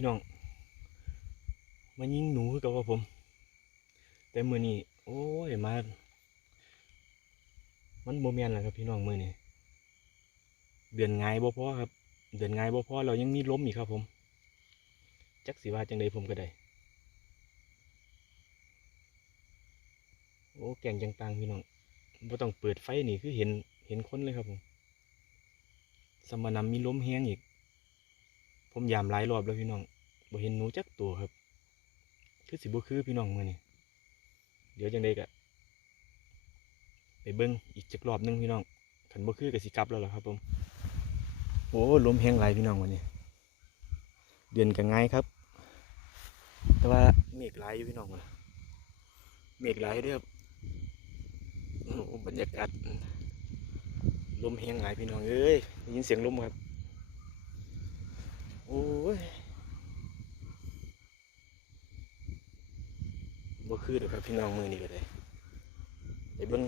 พี่น้องมายิงหนูกับว่าผมแต่มือนี้โอ้ยมามันโมเมนแหละครับพี่น้องมือนี้เดือนไงบ่พอครับเดือนไงบ่พอเรายังมีล้มอีกครับผมจักสิว่าจังใดผมก็ได้โอ้แก่งจังตังพี่น้องบ่ต้องเปิดไฟนี่คือเห็นคนเลยครับผมสมานำมีล้มแห้งอีกผมยามหลายรอบแล้วพี่น้องบ่เห็นหนูจักตัวครับคือสิบ่คือพี่น้องมือนี้เดี๋ยวจังใดก็ไปเบิ่งอีกจักรอบหนึงพี่น้องคันบ่คือก็สิกลับแล้วล่ะครับผมโอ้ล้มแห้งหลายพี่น้องวันนี้เดือนก็ไงครับแต่ว่าเมฆหลายอยู่พี่น้องมันเมฆหลายเด้อครับโอ้บรรยากาศลมแห้งหลายพี่น้องเอ้ยได้ยินเสียงลมครับโอ้ยบ่คือเด้อครับพี่น้องมือนี้ก็ได้ไปเบิ่ง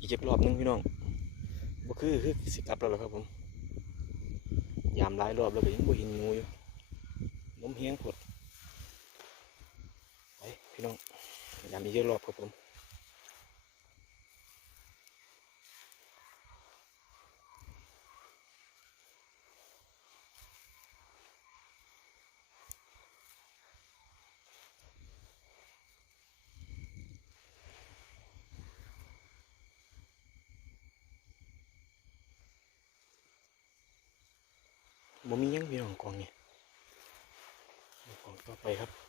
อีกจักรอบหนึงพี่น้องบ่คือสิกลับแล้วล่ะครับผมยามหลายรอบแล้วก็ยังบ่เห็นงูอยู่ลมแห้งโพดไปพี่น้องยามอีกจักรอบครับผมบ่มีหยังพี่น้องกองนี่กองต่อไปครับ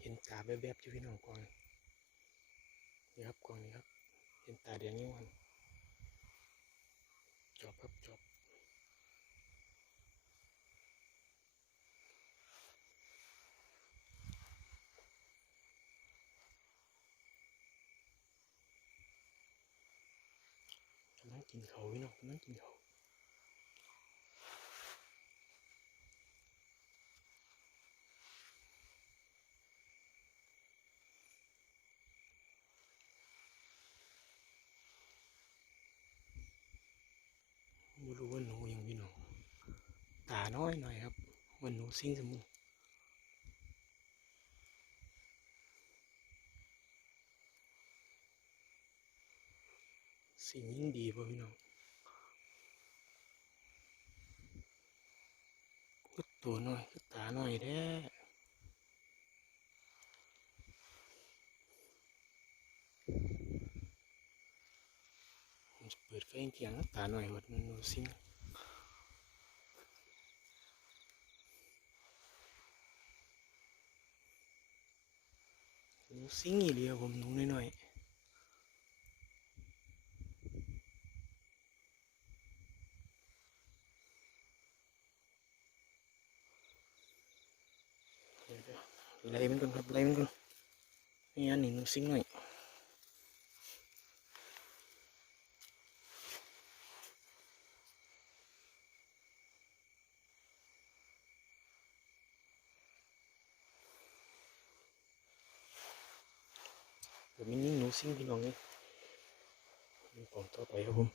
เห็นตาแวบๆอยู่พี่น้องกองนี่ครับกองนี้ครับเห็นตาแดงอยู่ครับจอบครับจอบกำลังกินเขาพี่น้องกำลังกินเขาไม่รู้ว่าหนูยังพี่น้องตาน้อยหน่อยครับว่าหนูซิ่งสมุนสิ่งยิ่งดีป่ะพี่น้องก็ตัวน้อยก็ตาน้อยแท้เปิดไฟเทียงตาน้อยหดมันหนูซิ่งหนูซิ่งอีเดียวผมหนูน้อยๆเดี๋ยวไล่มันก่อนครับไล่มันก่อนนี่อันนี้หนูซิ่งหน่อยผมมีนิ่งหนูซิ่งพี่น้องเลยมีปองต่อไปครับผม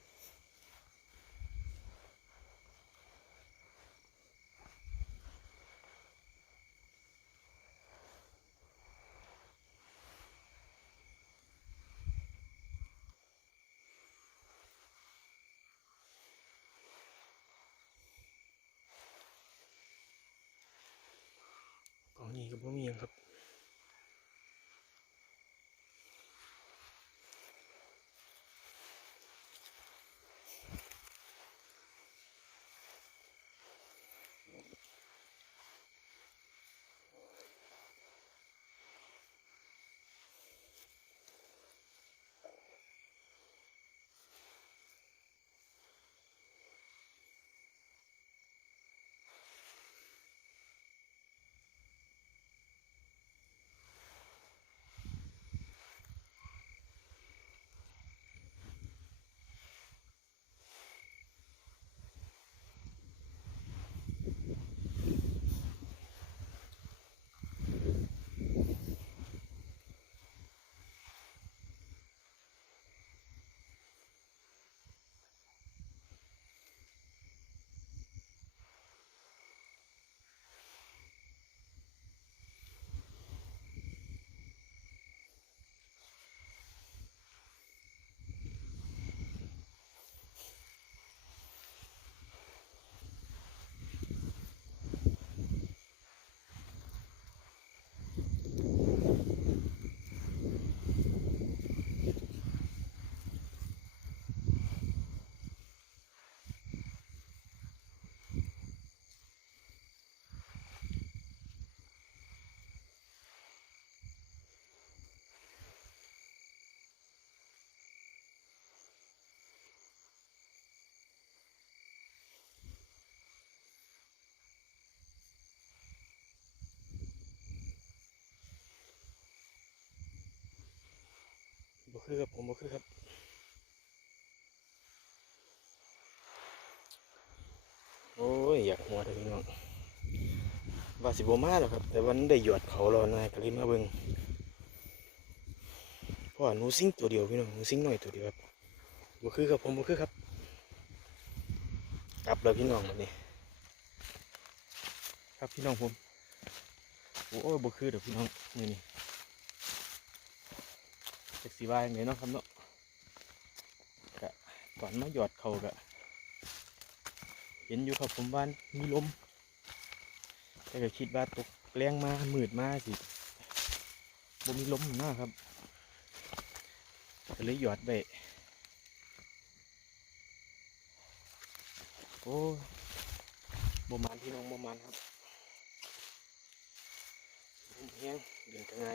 ก็บ่มีหยังครับบ่คือครับผมบ่คือครับโอ้ยอยากหัวเด้อพี่น้องว่าสิบ่มาหรอกครับแต่วันได้หยอดเขาแล้วนายก็เลยมาเบิ่งเพราะว่าหนูซิงตัวเดียวพี่น้องหนูซิงน้อยตัวเดียวครับบ่คือครับผมบ่คือครับกลับแล้วพี่น้องบัดนี้ครับพี่น้องผมโอ้ยบ่คือเด้อพี่น้องมื้อนี้จักสิว่าจังไดเนาะครับเนาะก็ก่อนมาหยอดเขาก็เห็นอยู่ครับผมว่ามีลมแต่ก็คิดว่าตกแรงมามืดมาสิบ่มีลมมากครับก็เลยหยอดไปโอ้ยบ่มานพี่น้องบ่มานครับลมแห้งเดือดจังไง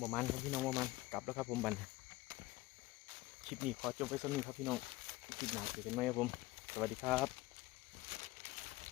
บ่มานครับพี่น้องบ่มานกลับแล้วครับผมบัดนคลิปนี้ขอจบไปสักนิดครับพี่น้องคลิปหน้าเจอกันไหมครับผมสวัสดีครับ